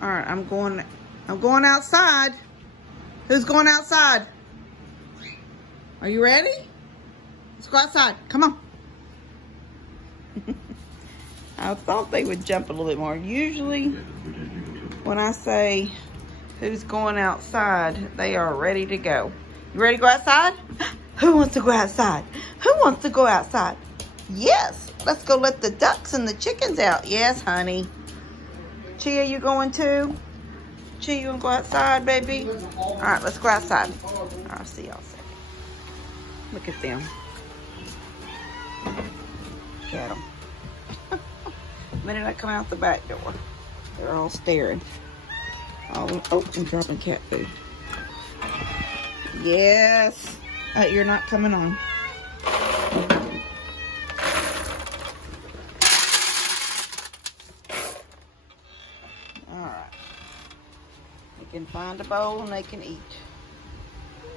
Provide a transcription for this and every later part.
All right, I'm going outside. Who's going outside? Are you ready? Let's go outside. Come on. I thought they would jump a little bit more. Usually, when I say who's going outside, they are ready to go. You ready to go outside? Who wants to go outside? Who wants to go outside? Yes. Let's go let the ducks and the chickens out. Yes, honey. Chia, you going too? Chia, you gonna go outside, baby? All right, let's go outside. I'll see y'all second. Look at them. Look at them. The minute I come out the back door, they're all staring. Oh, I'm dropping cat food. Yes. You're not coming on. All right. They can find a bowl and they can eat.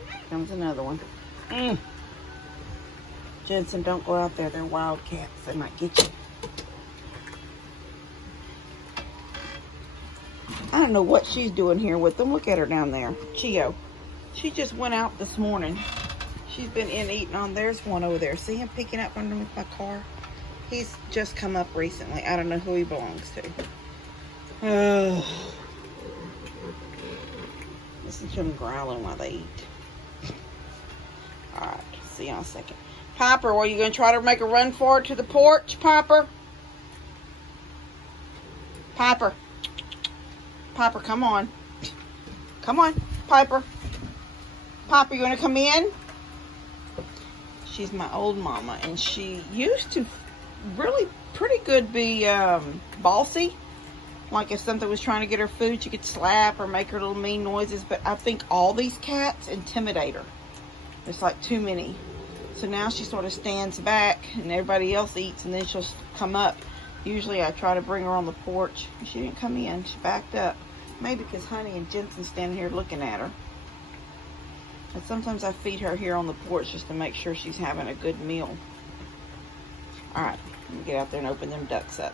Here comes another one. Jensen, don't go out there. They're wild cats. They might get you. I don't know what she's doing here with them. Look at her down there. Chio. She just went out this morning. She's been in eating on. There's one over there. See him peeking up underneath my car? He's just come up recently. I don't know who he belongs to. Listen to them growling while they eat. Alright, see you in a second. Piper, are you going to try to make a run for it to the porch, Piper? Piper. Piper, come on. Come on, Piper. Piper, you want to come in? She's my old mama, and she used to really pretty good be bossy. Like if something was trying to get her food, she could slap or make her little mean noises. But I think all these cats intimidate her. It's like too many. So now she sort of stands back and everybody else eats, and then she'll come up. Usually I try to bring her on the porch. She didn't come in. She backed up. Maybe because Honey and Jensen standing here looking at her. And sometimes I feed her here on the porch just to make sure she's having a good meal. Alright, let me get out there and open them ducks up.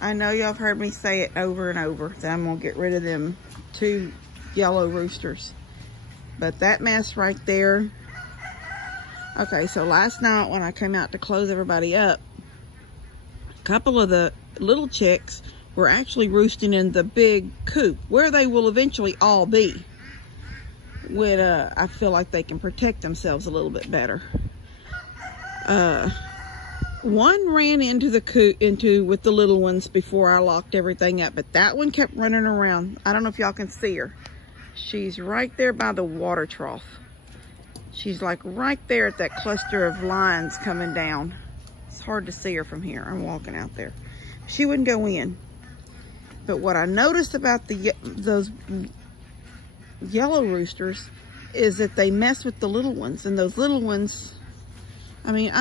I know y'all have heard me say it over and over that I'm going to get rid of them 2 yellow roosters. But that mess right there. Okay, so last night when I came out to close everybody up, a couple of the little chicks were actually roosting in the big coop where they will eventually all be. When I feel like they can protect themselves a little bit better. One ran into the coop with the little ones before I locked everything up, but that one kept running around. I don't know if y'all can see her. She's right there by the water trough. She's like right there at that cluster of lines coming down. It's hard to see her from here. I'm walking out there. She wouldn't go in. But what I noticed about those yellow roosters is that they mess with the little ones, and those little ones, I mean,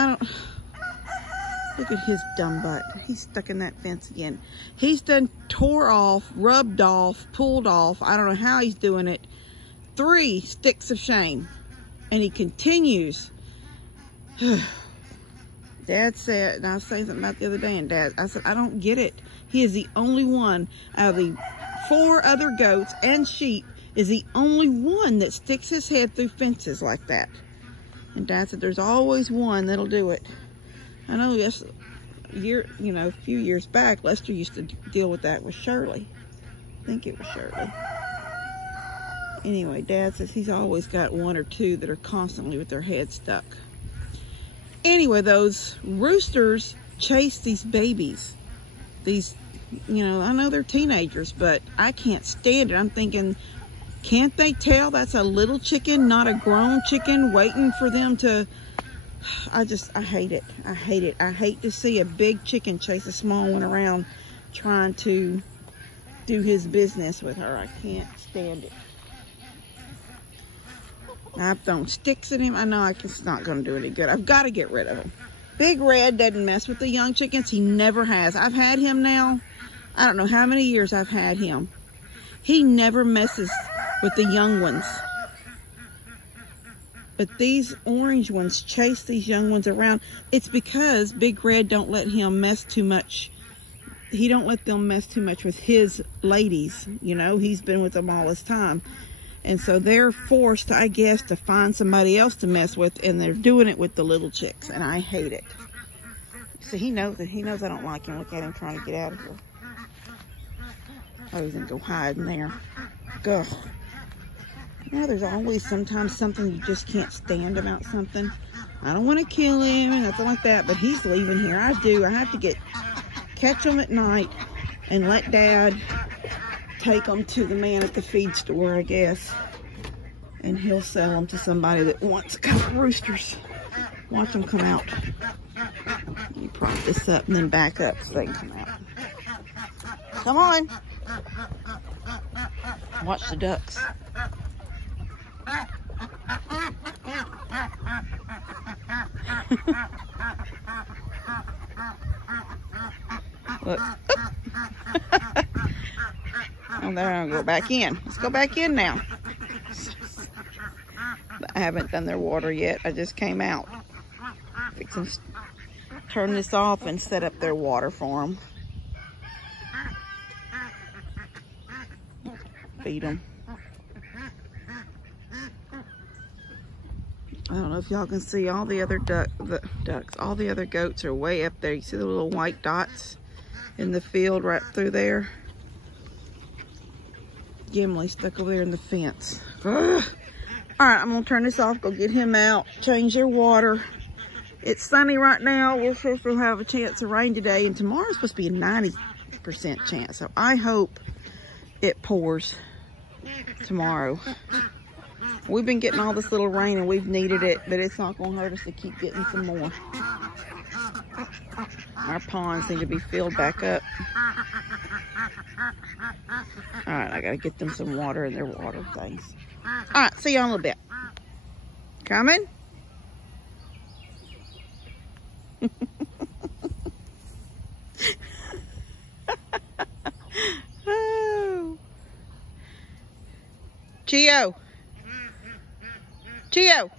look at his dumb butt. He's stuck in that fence again. He's done tore off, rubbed off, pulled off. I don't know how he's doing it. 3 sticks of shame. And he continues. Dad said, and I was saying something about the other day, and I said, I don't get it. He is the only one out of the 4 other goats and sheep is the only one that sticks his head through fences like that. And Dad said, there's always one that'll do it. I know a few years back, Lester used to deal with that with Shirley. I think it was Shirley. Anyway, Dad says he's always got 1 or 2 that are constantly with their head stuck. Anyway, those roosters chase these babies. These, I know they're teenagers, but I can't stand it. I'm thinking, can't they tell that's a little chicken, not a grown chicken, waiting for them to... I hate it. I hate it. I hate to see a big chicken chase a small one around trying to do his business with her. I can't stand it. I've thrown sticks at him. I know it's not going to do any good. I've got to get rid of him. Big Red doesn't mess with the young chickens. He never has. I've had him now. I don't know how many years I've had him. He never messes with the young ones. But these orange ones chase these young ones around. It's because Big Red don't let him mess too much he don't let them mess too much with his ladies. You know, he's been with them all this time. And so they're forced, I guess, to find somebody else to mess with, and they're doing it with the little chicks, and I hate it. So he knows it. He knows I don't like him. Look at him trying to get out of here. Oh, he's gonna go hide in there. Ugh. You know, there's always sometimes something you just can't stand about something. I don't want to kill him and nothing like that, but he's leaving here. I do. I have to catch him at night and let Dad take them to the man at the feed store, I guess. And he'll sell them to somebody that wants a couple roosters. Watch them come out. Let me prop this up and then back up so they can come out. Come on. Watch the ducks. Look. Oh, there, I'll go back in. Let's go back in now. I haven't done their water yet. I just came out. Fixing to turn this off and set up their water for them. Feed them. I don't know if y'all can see all the other ducks. All the other goats are way up there. You see the little white dots in the field right through there? Gimli stuck over there in the fence. Ugh. All right, I'm gonna turn this off, go get him out, change their water. It's sunny right now. We're supposed to have a chance of rain today, and tomorrow's supposed to be a 90% chance. So I hope it pours tomorrow. We've been getting all this little rain and we've needed it, but it's not gonna hurt us to keep getting some more. Our ponds need to be filled back up. All right, I gotta get them some water in their water things. All right, see you in a little bit. Coming? Oh. Chio. Chio.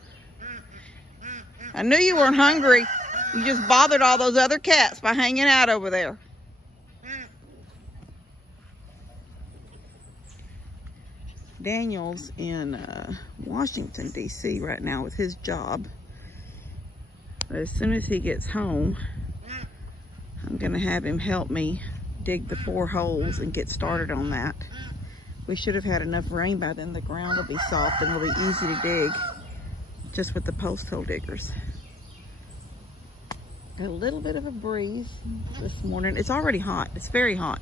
I knew you weren't hungry. You just bothered all those other cats by hanging out over there. Daniel's in Washington, D.C. right now with his job. But as soon as he gets home, I'm going to have him help me dig the 4 holes and get started on that. We should have had enough rain by then. The ground will be soft and it'll be easy to dig just with the post hole diggers. A little bit of a breeze this morning. It's already hot. It's very hot.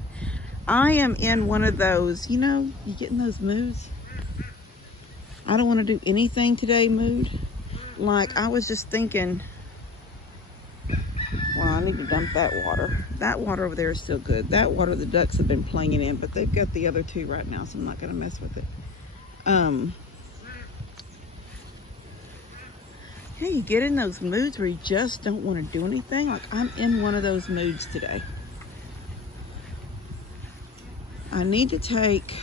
I am in one of those, you know, you get in those moods. I don't want to do anything today mood. Like, I was just thinking, well, I need to dump that water. That water over there is still good. That water the ducks have been playing in, but they've got the other 2 right now, so I'm not going to mess with it. Yeah, you get in those moods where you just don't want to do anything. Like, I'm in one of those moods today. I need to take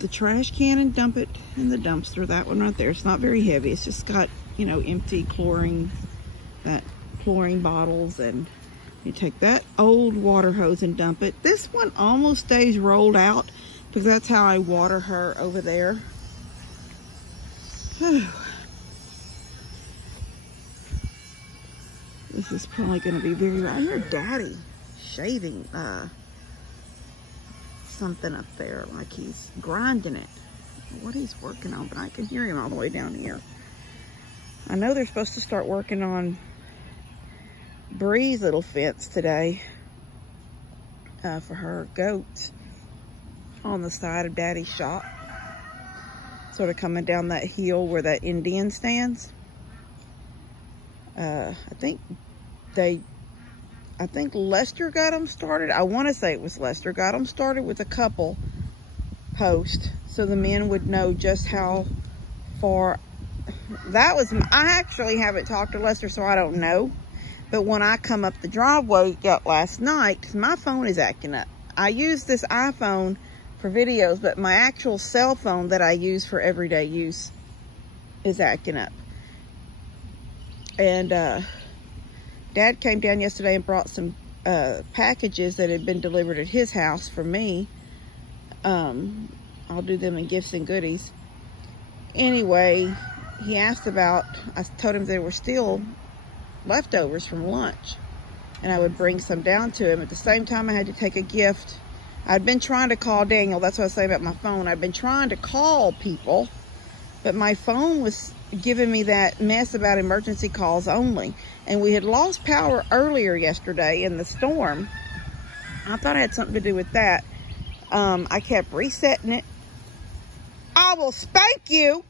the trash can and dump it in the dumpster. That one right there. It's not very heavy. It's just got, you know, empty chlorine bottles, and you take that old water hose and dump it. This one almost stays rolled out because that's how I water her over there. Whew. This is probably going to be very, I hear Daddy shaving something up there, like he's grinding it. What he's working on, but I can hear him all the way down here. I know they're supposed to start working on Bree's little fence today for her goats on the side of Daddy's shop, sort of coming down that hill where that Indian stands. I think Lester got them started. I want to say it was Lester got them started with a couple posts so the men would know just how far that was. I actually haven't talked to Lester, so I don't know. But when I come up the driveway last night, my phone is acting up. I use this iPhone for videos, but my actual cell phone that I use for everyday use is acting up. And Dad came down yesterday and brought some packages that had been delivered at his house for me. I'll do them in gifts and goodies. Anyway, he asked about, I told him there were still leftovers from lunch, and I would bring some down to him. At the same time, I had to take a gift. I'd been trying to call Daniel. That's what I say about my phone. I'd been trying to call people, but my phone was giving me that mess about emergency calls only. And we had lost power earlier yesterday in the storm. I thought it had something to do with that. I kept resetting it. I will spank you.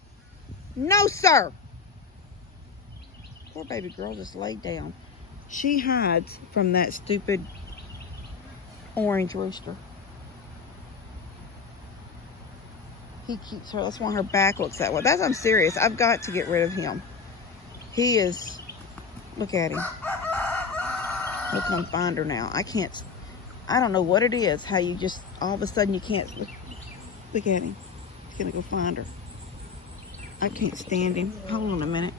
No, sir. Poor baby girl just laid down. She hides from that stupid orange rooster. He keeps her. That's why her back looks that way. I'm serious. I've got to get rid of him. He is, look at him. He'll come find her now. I don't know what it is. How you just, all of a sudden you can't, look at him. He's gonna go find her. I can't stand him. Hold on a minute.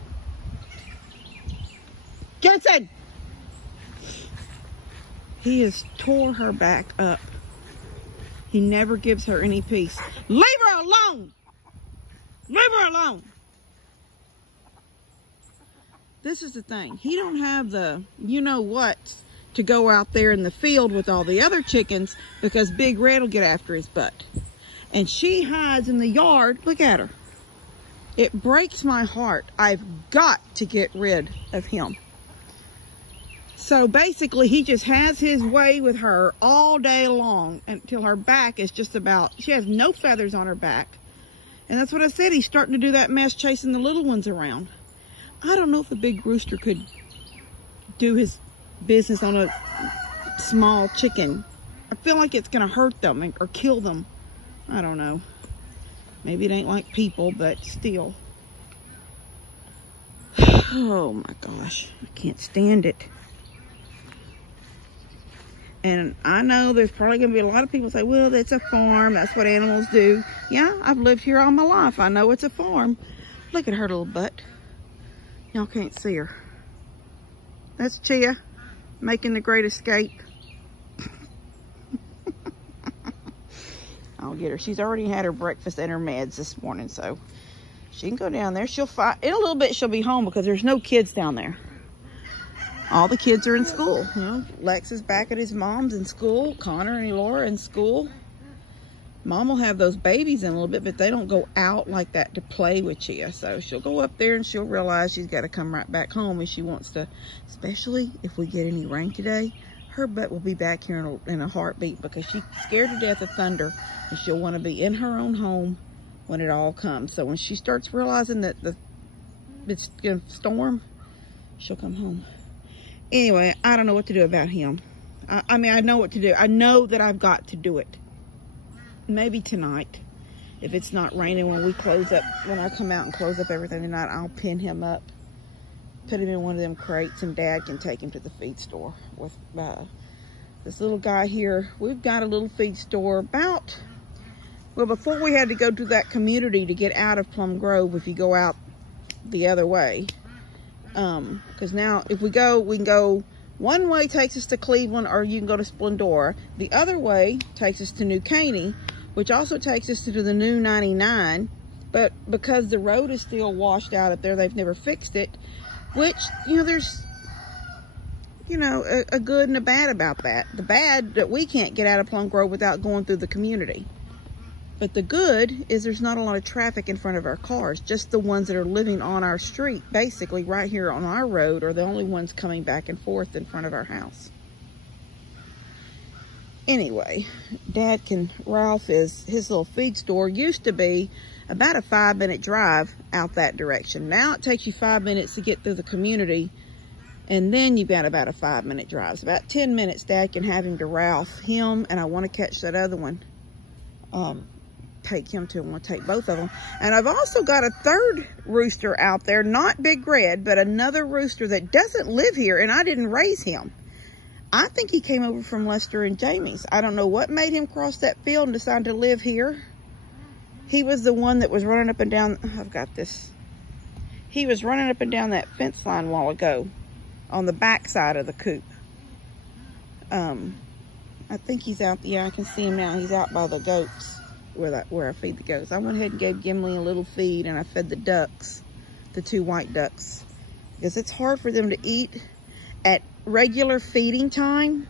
Jensen! He has tore her back up. He never gives her any peace. Leave her alone! Leave her alone! This is the thing. He don't have the you-know-what to go out there in the field with all the other chickens, because Big Red will get after his butt. And she hides in the yard. Look at her. It breaks my heart. I've got to get rid of him. So basically, he just has his way with her all day long until her back is just about, she has no feathers on her back. And that's what I said. He's starting to do that mess chasing the little ones around. I don't know if a big rooster could do his business on a small chicken. I feel like it's going to hurt them or kill them. I don't know. Maybe it ain't like people, but still. Oh my gosh. I can't stand it. And I know there's probably going to be a lot of people say, well, that's a farm. That's what animals do. Yeah, I've lived here all my life. I know it's a farm. Look at her little butt. Y'all can't see her. That's Chia making the great escape. I'll get her. She's already had her breakfast and her meds this morning, so she can go down there. She'll find, in a little bit she'll be home because there's no kids down there. All the kids are in school. You know, Lex is back at his mom's in school. Connor and Elora in school. Mom will have those babies in a little bit, but they don't go out like that to play with Chia. So she'll go up there and she'll realize she's got to come right back home if she wants to. Especially if we get any rain today, her butt will be back here in a heartbeat because she's scared to death of thunder and she'll want to be in her own home when it all comes. So when she starts realizing that it's going to storm, she'll come home. Anyway, I don't know what to do about him. I mean, I know what to do. I know that I've got to do it. Maybe tonight, if it's not raining, when we close up, when I come out and close up everything tonight, I'll pin him up, put him in one of them crates, and Dad can take him to the feed store with this little guy here. We've got a little feed store about, well, before we had to go to that community to get out of Plum Grove, if you go out the other way, because now if we can go, one way takes us to Cleveland, or you can go to Splendora. The other way takes us to New Caney, which also takes us to the new 99. But because the road is still washed out up there, they've never fixed it. Which, you know, there's, you know, a good and a bad about that. The bad, that we can't get out of Plum Grove without going through the community. But the good is there's not a lot of traffic in front of our cars. Just the ones that are living on our street, basically right here on our road, are the only ones coming back and forth in front of our house. Anyway, Ralph, his little feed store used to be about a 5-minute drive out that direction. Now it takes you 5 minutes to get through the community, and then you've got about a 5-minute drive. It's about 10 minutes Dad can have him to Ralph, him, and I want to catch that other one. Take him to, I want to take both of them. And I've also got a third rooster out there, not Big Red, but another rooster that doesn't live here, and I didn't raise him. I think he came over from Lester and Jamie's. I don't know what made him cross that field and decide to live here. He was the one that was running up and down, I've got this. He was running up and down that fence line a while ago on the back side of the coop. I think he's out. Yeah, I can see him now. He's out by the goats where I feed the goats. I went ahead and gave Gimli a little feed, and I fed the ducks, the 2 white ducks, because it's hard for them to eat at regular feeding time.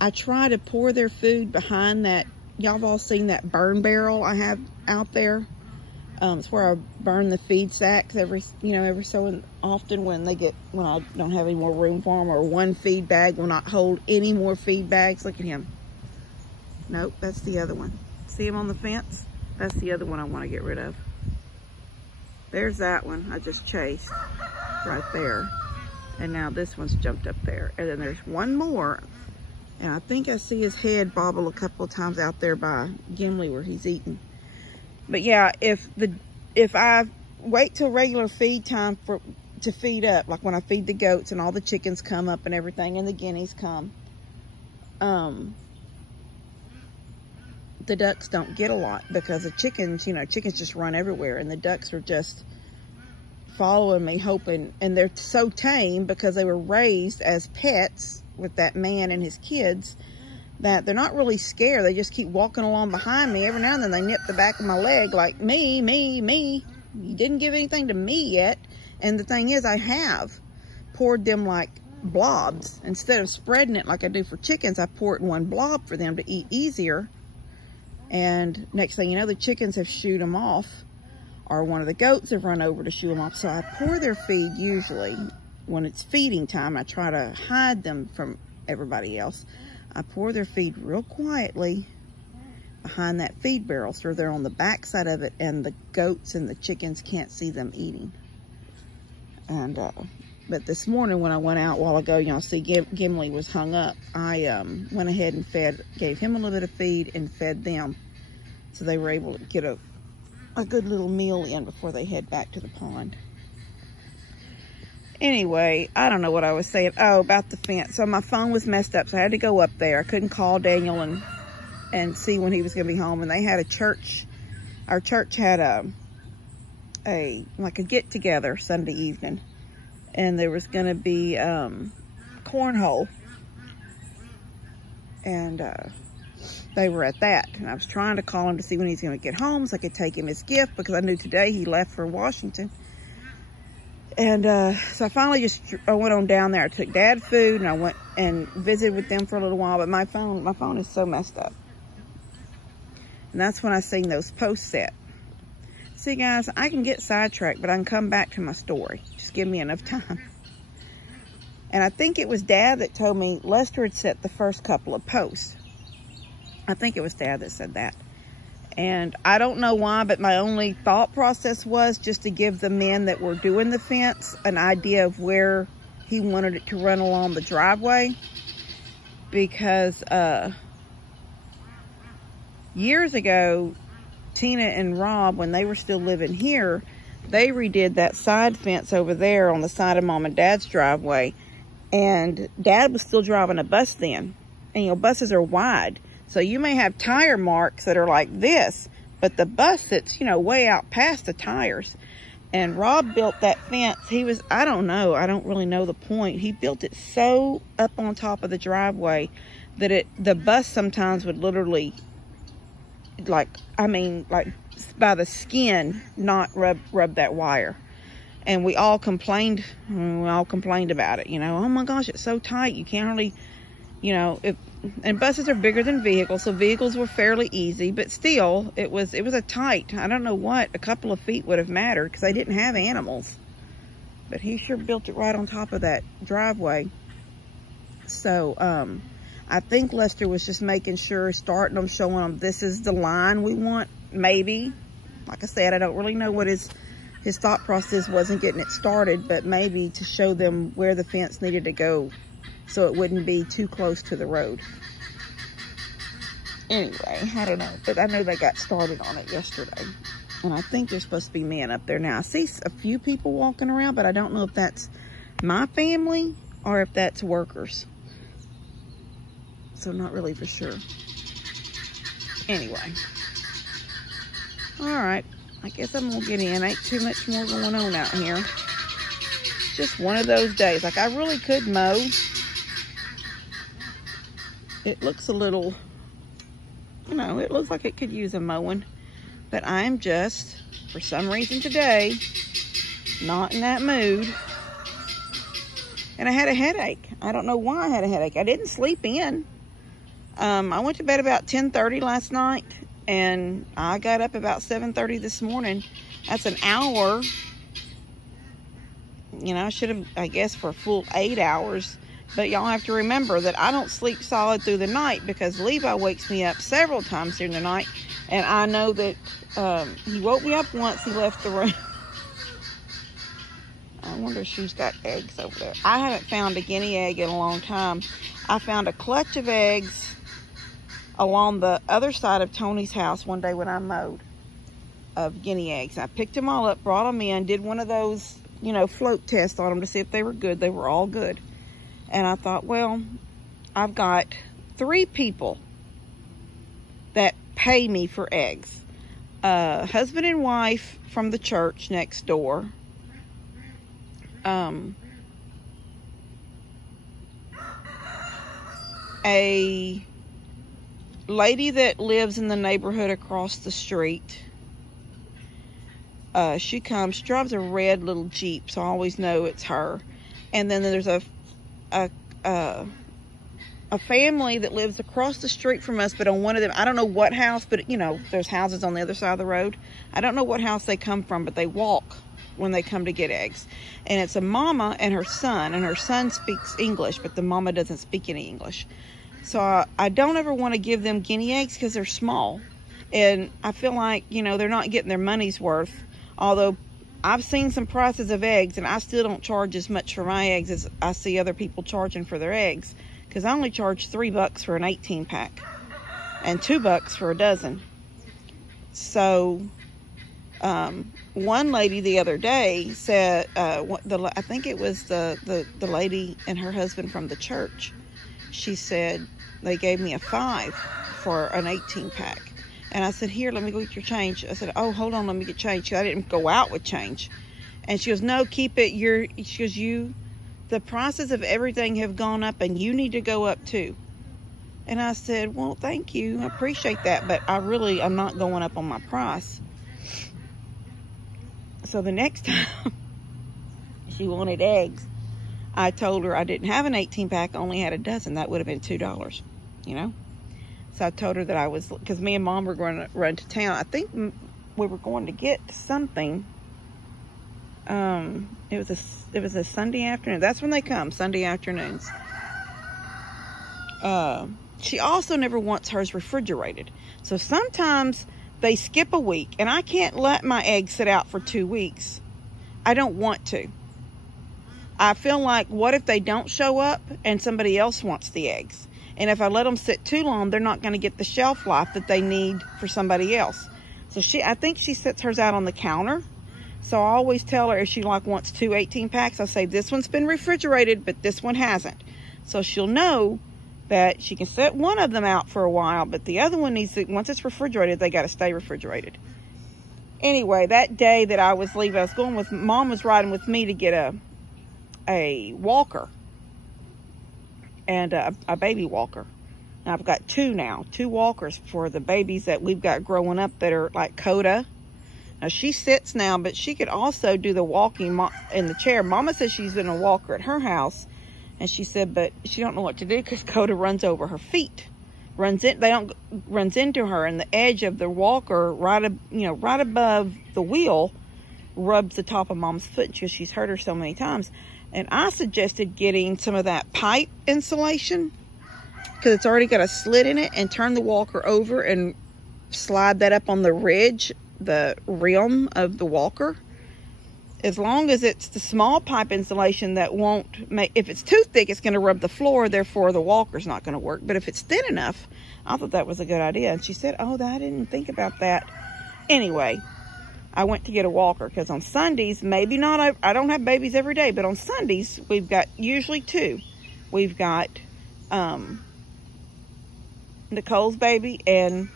I try to pour their food behind that. Y'all have all seen that burn barrel I have out there. It's where I burn the feed sacks every so often when I don't have any more room for them, or one feed bag will not hold any more feed bags. Look at him. Nope, that's the other one. See him on the fence? That's the other one I want to get rid of. There's that one I just chased right there. And now this one's jumped up there. And then there's one more. And I think I see his head bobble a couple of times out there by Gimli where he's eating. But yeah, if I wait till regular feed time to feed up, like when I feed the goats and all the chickens come up and everything and the guineas come, the ducks don't get a lot because the chickens, chickens just run everywhere, and the ducks are just following me, hoping, and they're so tame because they were raised as pets with that man and his kids, that they're not really scared. They just keep walking along behind me. Every now and then they nip the back of my leg like, me. You didn't give anything to me yet. And the thing is, I have poured them like blobs. Instead of spreading it like I do for chickens, I pour it in one blob for them to eat easier. And next thing you know, the chickens have shooed them off, or one of the goats have run over to shoo them off. So I pour their feed usually when it's feeding time. I try to hide them from everybody else. I pour their feed real quietly behind that feed barrel, so they're on the back side of it and the goats and the chickens can't see them eating. And but this morning when I went out a while ago, y'all see Gimli was hung up. I went ahead and gave him a little bit of feed and fed them, so they were able to get a good little meal in before they head back to the pond. Anyway, I don't know what I was saying. Oh, about the fence. So my phone was messed up, so I had to go up there. I couldn't call Daniel and see when he was going to be home. And they had a church. Our church had a get-together Sunday evening. And there was going to be cornhole. And they were at that. And I was trying to call him to see when he's going to get home so I could take him his gift, because I knew today he left for Washington. And so I finally I went on down there. I took Dad food and I went and visited with them for a little while. But my phone is so messed up. And that's when I seen those posts set. See, guys, I can get sidetracked, but I can come back to my story. Just give me enough time. And I think it was Dad that told me Lester had set the first couple of posts. I think it was Dad that said that. And I don't know why, but my only thought process was just to give the men that were doing the fence an idea of where he wanted it to run along the driveway. Because years ago, Tina and Rob, when they were still living here, they redid that side fence over there on the side of Mom and Dad's driveway. And Dad was still driving a bus then. And buses are wide. So you may have tire marks that are like this, but the bus sits, way out past the tires. And Rob built that fence. I don't know. I don't really know the point. He built it so up on top of the driveway that the bus sometimes would literally, like by the skin, not rub that wire. And we all complained about it, oh my gosh, it's so tight. You can't really, and buses are bigger than vehicles, so vehicles were fairly easy, but still, it was a tight, I don't know what, a couple of feet would have mattered because they didn't have animals. But he sure built it right on top of that driveway. So, I think Lester was just making sure, starting them, showing them this is the line we want, maybe. Like I said, I don't really know what his thought process wasn't getting it started, but maybe to show them where the fence needed to go, so it wouldn't be too close to the road. Anyway, I don't know. But I know they got started on it yesterday. And I think there's supposed to be men up there now. I see a few people walking around, but I don't know if that's my family or if that's workers. So I'm not really for sure. Anyway. Alright. I guess I'm going to get in. Ain't too much more going on out here. It's just one of those days. Like, I really could mow. it looks a little, you know, it looks like it could use a mowing. But I'm just, for some reason today, not in that mood. And I had a headache. I don't know why I had a headache. I didn't sleep in. I went to bed about 10:30 last night, and I got up about 7:30 this morning. That's an hour. You know, I should have, I guess, for a full 8 hours. But y'all have to remember that I don't sleep solid through the night because Levi wakes me up several times during the night. And I know that he woke me up once he left the room. I wonder if she's got eggs over there. I haven't found a guinea egg in a long time. I found a clutch of eggs along the other side of Tony's house one day when I mowed, of guinea eggs. I picked them all up, brought them in, did one of those, you know, float tests on them to see if they were good. They were all good. And I thought, well, I've got 3 people that pay me for eggs. Husband and wife from the church next door. A lady that lives in the neighborhood across the street. She drives a red little Jeep, so I always know it's her. And then there's a family that lives across the street from us, but on one of them, I don't know what house, but you know, there's houses on the other side of the road. I don't know what house they come from, but they walk when they come to get eggs. And it's a mama and her son speaks English, but the mama doesn't speak any English. So I don't ever want to give them guinea eggs because they're small. And I feel like, you know, they're not getting their money's worth. Although I've seen some prices of eggs, and I still don't charge as much for my eggs as I see other people charging for their eggs. Because I only charge $3 for an 18-pack and $2 for a dozen. So, one lady the other day said, I think it was the lady and her husband from the church. She said they gave me a $5 for an 18-pack. And I said, here, let me go get your change. I said, oh, hold on, let me get change. I didn't go out with change. And she goes, no, keep it. She goes, the prices of everything have gone up and you need to go up too. And I said, well, thank you. I appreciate that. But I'm not going up on my price. So the next time she wanted eggs, I told her I didn't have an 18-pack, I only had a dozen. That would have been $2, you know? So I told her that because me and Mom were going to run to town. I think we were going to get something. It was a Sunday afternoon. That's when they come, Sunday afternoons. She also never wants hers refrigerated. So sometimes they skip a week, and I can't let my eggs sit out for 2 weeks. I don't want to. I feel like, what if they don't show up and somebody else wants the eggs? And if I let them sit too long, they're not going to get the shelf life that they need for somebody else. So I think she sets hers out on the counter. So I always tell her if she wants 2 18-packs, I say, this one's been refrigerated, but this one hasn't. So she'll know that she can set one of them out for a while, but the other one needs to, once it's refrigerated, they got to stay refrigerated. Anyway, that day that I was leaving, I was going with, Mom was riding with me to get a walker. And a baby walker. And I've got 2 now. 2 walkers for the babies that we've got growing up that are like Coda. Now she sits now, but she could also do the walking in the chair. Mama says she's in a walker at her house. And she said, but she don't know what to do because Coda runs over her feet. Runs into her, and the edge of the walker right above the wheel rubs the top of Mom's foot because she's hurt her so many times. And I suggested getting some of that pipe insulation because it's already got a slit in it, and turn the walker over and slide that up on the ridge, the rim of the walker. As long as it's the small pipe insulation that won't make, if it's too thick, it's going to rub the floor, therefore the walker's not going to work. But if it's thin enough, I thought that was a good idea. And she said, oh, I didn't think about that. Anyway, I went to get a walker because on Sundays, maybe not, I don't have babies every day, but on Sundays, we've got usually 2. We've got Nicole's baby and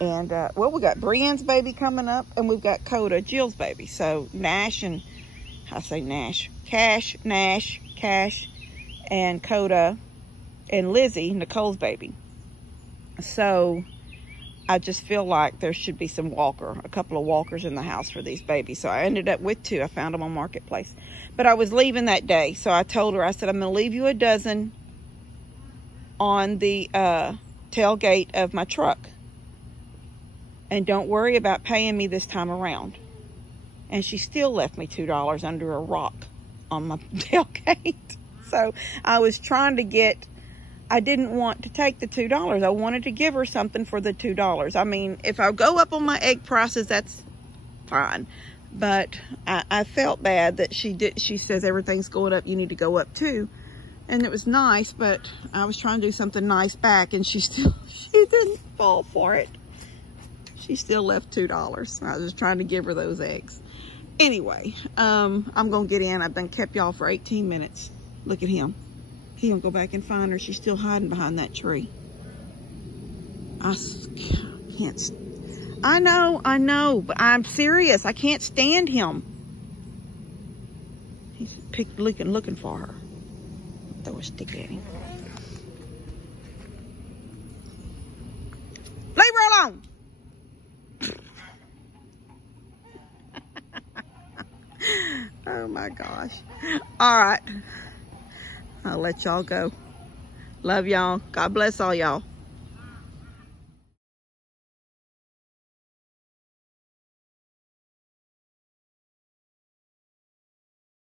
well, we got Brienne's baby coming up, and we've got Coda, Jill's baby. So Cash, and Coda and Lizzie, Nicole's baby. So I just feel like there should be a couple of walkers in the house for these babies. So I ended up with 2. I found them on Marketplace. But I was leaving that day. So I told her, I said, I'm going to leave you a dozen on the tailgate of my truck. And don't worry about paying me this time around. And she still left me $2 under a rock on my tailgate. So I was trying to I didn't want to take the $2. I wanted to give her something for the $2. I mean, if I go up on my egg prices, that's fine. But I felt bad that she says everything's going up, you need to go up too. And it was nice, but I was trying to do something nice back, and she didn't fall for it. She still left $2. I was just trying to give her those eggs. Anyway, I'm gonna get in. I've done kept y'all for 18 minutes. Look at him. He gonna go back and find her. She's still hiding behind that tree. I can't. I know, but I'm serious. I can't stand him. He's looking for her. Throw a stick at him. Leave her alone. Oh my gosh. All right. I'll let y'all go. Love y'all. God bless all y'all.